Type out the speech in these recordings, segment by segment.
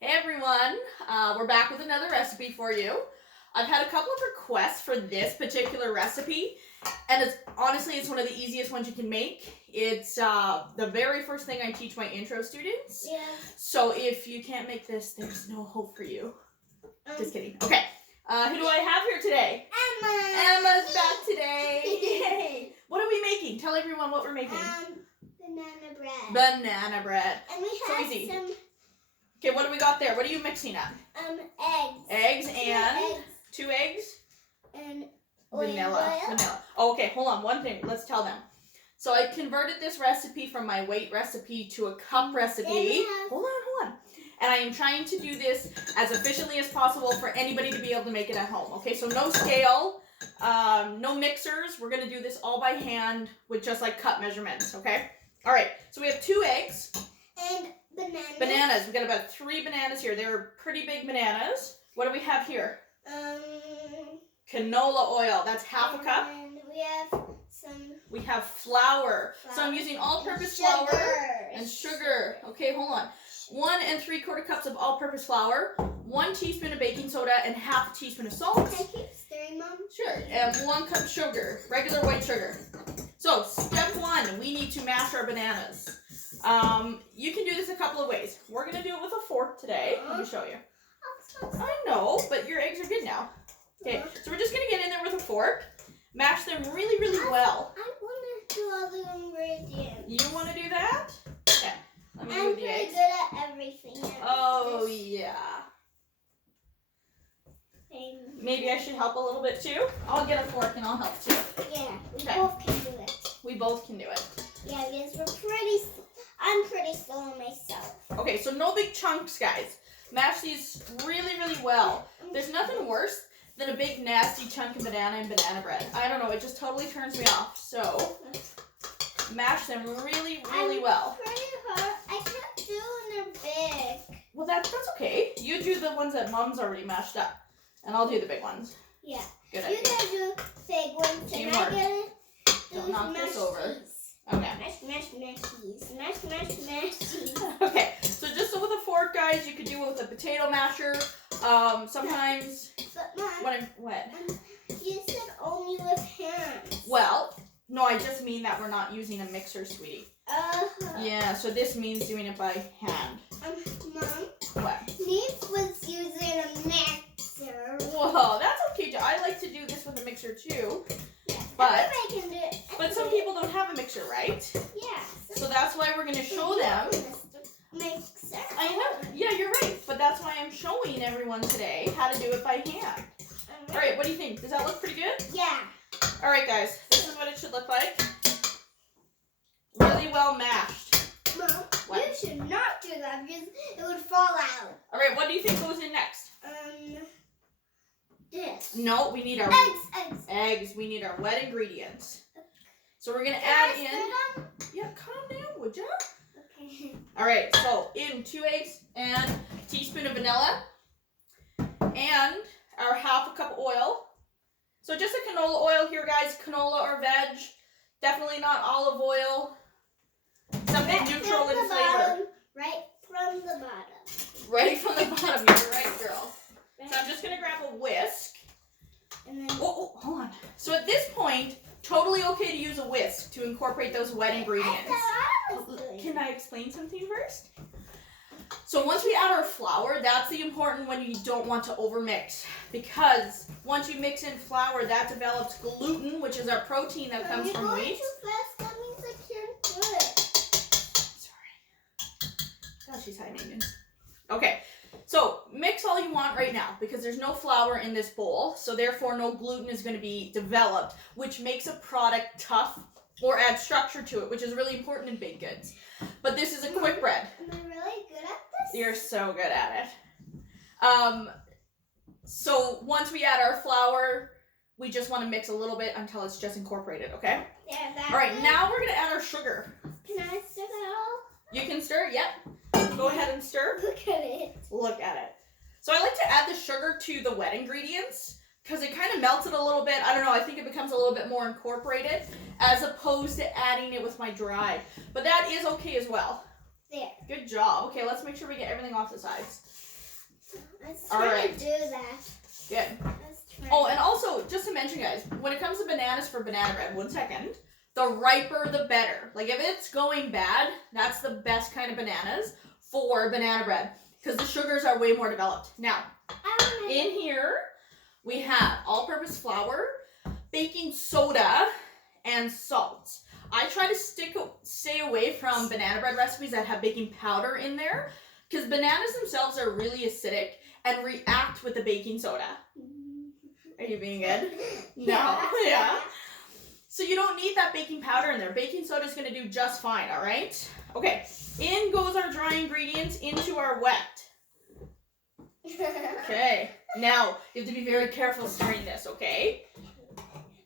Hey everyone, we're back with another recipe for you. I've had a couple of requests for this particular recipe, and it's one of the easiest ones you can make. It's the very first thing I teach my intro students. Yeah. So if you can't make this, there's no hope for you. Just kidding. Okay. Who do I have here today? Emma. Emma's back today. Yay! What are we making? Tell everyone what we're making. Banana bread. Banana bread. And we So have easy. some Okay, what do we got there? What are you mixing up? eggs. Eggs Two and eggs 2 eggs. and Vanilla. Oh, okay, hold on. One thing. Let's tell them. So I converted this recipe from my weight recipe to a cup recipe. Yeah. Hold on. And I am trying to do this as efficiently as possible for anybody to be able to make it at home. Okay, so no scale, no mixers. We're going to do this all by hand with just like cup measurements, okay? All right, so we have 2 eggs. And bananas. Bananas. We've got about 3 bananas here. They're pretty big bananas. What do we have here? Canola oil. That's half a cup. And we have some We have flour. So I'm using all-purpose flour and sugar. Okay, hold on. 1 3/4 cups of all-purpose flour, 1 teaspoon of baking soda, and half a teaspoon of salt. Can I keep stirring, Mom? Sure. And 1 cup sugar, regular white sugar. So step 1, we need to mash our bananas. You can do this a couple of ways. We're gonna do it with a fork today. Let me show you. I know, but your eggs are good now. Okay, so we're just gonna get in there with a fork, mash them really, really well. I want to do all the ingredients. You want to do that? Okay. Let me I'm move the pretty eggs. good at everything. Oh yeah. Maybe I should help a little bit too. I'll get a fork and I'll help too. Yeah, we Okay. both can do it. We both can do it. Yeah, because I'm pretty slow myself. Okay, so no big chunks, guys. Mash these really, really well. There's nothing worse than a big nasty chunk of banana and banana bread. I don't know, it just totally turns me off. So mash them really, really well. Pretty hard. I can't do them big. Well, that's okay. You do the ones that Mom's already mashed up, and I'll do the big ones. Yeah. Good You idea. guys do big ones, and Teamwork. I get Don't knock this over. mashies. Okay. Mashies. Mashies. Okay, so just with a fork, guys, you could do it with a potato masher. Sometimes But Mom, what? you said only with hands. Well, no, I just mean that we're not using a mixer, sweetie. Yeah, so this means doing it by hand. Mom, What? Nate was using a mixer. Whoa, that's okay. I like to do this with a mixer too. Yeah, But- everybody can do it. But some people don't have a mixer, right? Yeah. So that's why we're gonna show them. Mixer. I know. Yeah, you're right. But that's why I'm showing everyone today how to do it by hand. All right, what do you think? Does that look pretty good? Yeah. All right, guys. This is what it should look like. Really well mashed. Mom, What? you should not do that because it would fall out. All right, what do you think goes in next? This. No, we need our Eggs. eggs. We need our wet ingredients. So we're gonna Can add I in. stir them? Yeah, calm down, would ya? Okay. All right, so in 2 eggs and a teaspoon of vanilla and our half a cup of oil. So just a canola oil here, guys. Canola or veg. Definitely not olive oil. Something neutral in flavor. Right from the bottom. Right from the bottom. You're right, girl. So I'm just gonna grab a whisk. And then. Oh, hold on. So at this point, totally okay to use a whisk to incorporate those wet ingredients. That's what I was doing. Can I explain something first? So once we add our flour, that's the important one you don't want to overmix, because once you mix in flour, that develops gluten, which is our protein that comes from You're wheat. going too fast. That means I can't do it. Sorry. God, she's high maintenance. Okay, so mix all you want right now, because there's no flour in this bowl, so therefore no gluten is going to be developed, which makes a product tough or add structure to it, which is really important in baked goods. But this is a quick bread. Am I really good at this? You're so good at it. So once we add our flour, we just want to mix a little bit until it's just incorporated, okay? Yeah, that's All right, it. now we're going to add our sugar. Can I stir that all? You can stir, yep. Go ahead and stir. Look at it. Look at it. So I like to add the sugar to the wet ingredients because it kind of melts it a little bit. I don't know, I think it becomes a little bit more incorporated as opposed to adding it with my dry. But that is okay as well. There. Good job. Okay, let's make sure we get everything off the sides. Let's All try right. to do that. Good. Let's try. Oh, and also, just to mention, guys, when it comes to bananas for banana bread, 1 second, the riper the better. Like, if it's going bad, that's the best kind of bananas for banana bread because the sugars are way more developed. Now, in here, we have all-purpose flour, baking soda, and salt. I try to stay away from banana bread recipes that have baking powder in there because bananas themselves are really acidic and react with the baking soda. Are you being good? No. Yeah. So you don't need that baking powder in there. Baking soda is going to do just fine, all right? Okay, in goes our dry ingredients into our wet. Okay, now you have to be very careful stirring this, okay?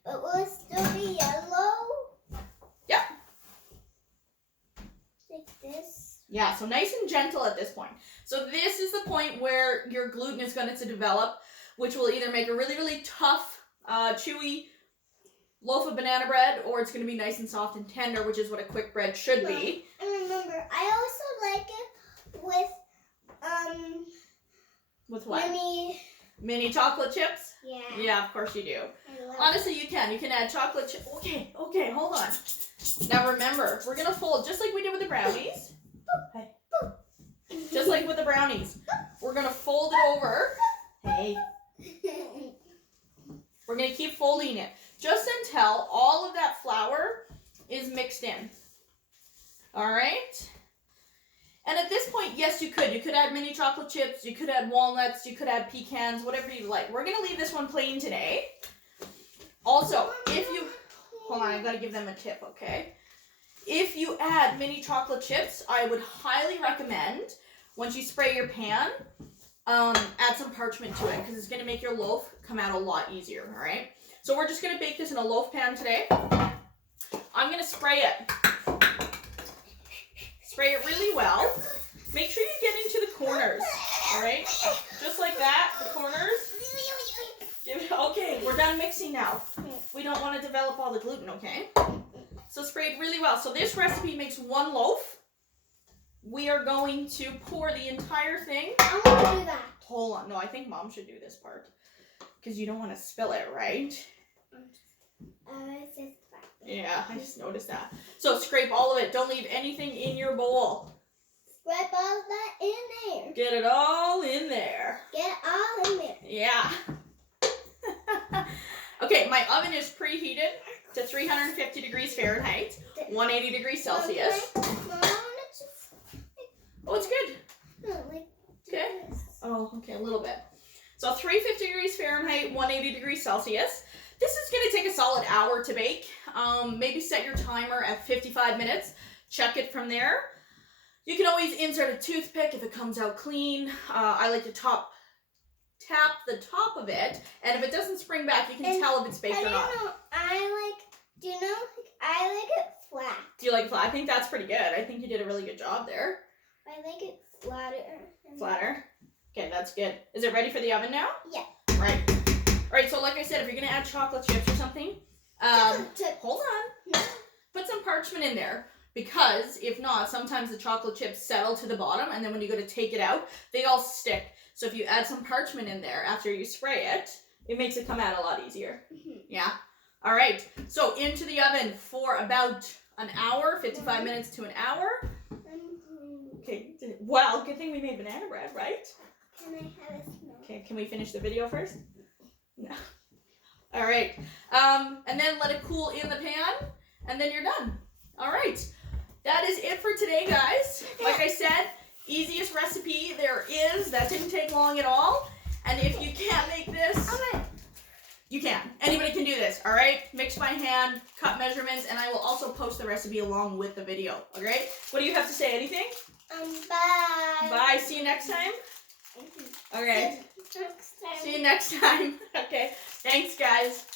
But will it still be yellow? Yep. Like this? Yeah, so nice and gentle at this point. So this is the point where your gluten is going to develop, which will either make a really, really tough, chewy loaf of banana bread, or it's going to be nice and soft and tender, which is what a quick bread should be. And remember, I also like it with With what? mini chocolate chips? Yeah. Yeah, of course you do. I love Honestly, you can. You can add chocolate chip. Okay, hold on. Now remember, we're going to fold just like we did with the brownies. Hey. Just like with the brownies. We're going to fold it over. Hey. it. We're going to keep folding it just until all of that flour is mixed in. All right? And at this point, yes, you could. You could add mini chocolate chips. You could add walnuts. You could add pecans, whatever you like. We're going to leave this one plain today. Also, if you... Hold on, I've got to give them a tip, okay? If you add mini chocolate chips, I would highly recommend, once you spray your pan, add some parchment to it because it's going to make your loaf come out a lot easier, all right? So we're just going to bake this in a loaf pan today. I'm going to spray it. Spray it really well. Make sure you get into the corners, all right? Just like that, the corners. Okay, we're done mixing now. We don't want to develop all the gluten, okay? So spray it really well. So this recipe makes 1 loaf. We are going to pour the entire thing. I want to do that. Hold on. No, I think Mom should do this part. Because you don't want to spill it, right? It's just back there. Yeah, I just noticed that. So scrape all of it. Don't leave anything in your bowl. Scrape all that in there. Get it all in there. Get all in there. Yeah. Okay, my oven is preheated to 350 degrees Fahrenheit, 180 degrees Celsius. Oh, it's good. Okay. Oh, okay, a little bit. So 350 degrees Fahrenheit, 180 degrees Celsius. This is going to take a solid hour to bake. Maybe set your timer at 55 minutes. Check it from there. You can always insert a toothpick if it comes out clean. I like to tap the top of it, and if it doesn't spring back, you can tell if it's baked or not. Do you know, I like it flat. Do you like flat? I think that's pretty good. I think you did a really good job there. I like it flatter. Flatter? Okay, that's good. Is it ready for the oven now? Yeah. Right. All right, so like I said, if you're going to add chocolate chips or something, hold on. Put some parchment in there, because if not, sometimes the chocolate chips settle to the bottom, and then when you go to take it out, they all stick. So if you add some parchment in there after you spray it, it makes it come out a lot easier. Yeah? All right, so into the oven for about an hour, 55 minutes to an hour. Okay, wow, good thing we made banana bread, right? Can I have a smell? Okay, can we finish the video first? No. All right, and then let it cool in the pan, and then you're done. All right, that is it for today, guys. Like I said, easiest recipe there is. That didn't take long at all. And if you can't make this, you can. Anybody can do this, all right? Mix by hand, cut measurements, and I will also post the recipe along with the video, all right? What do you have to say? Anything? Bye. Bye. See you next time. Okay. Next time. See you next time. Okay. Thanks, guys.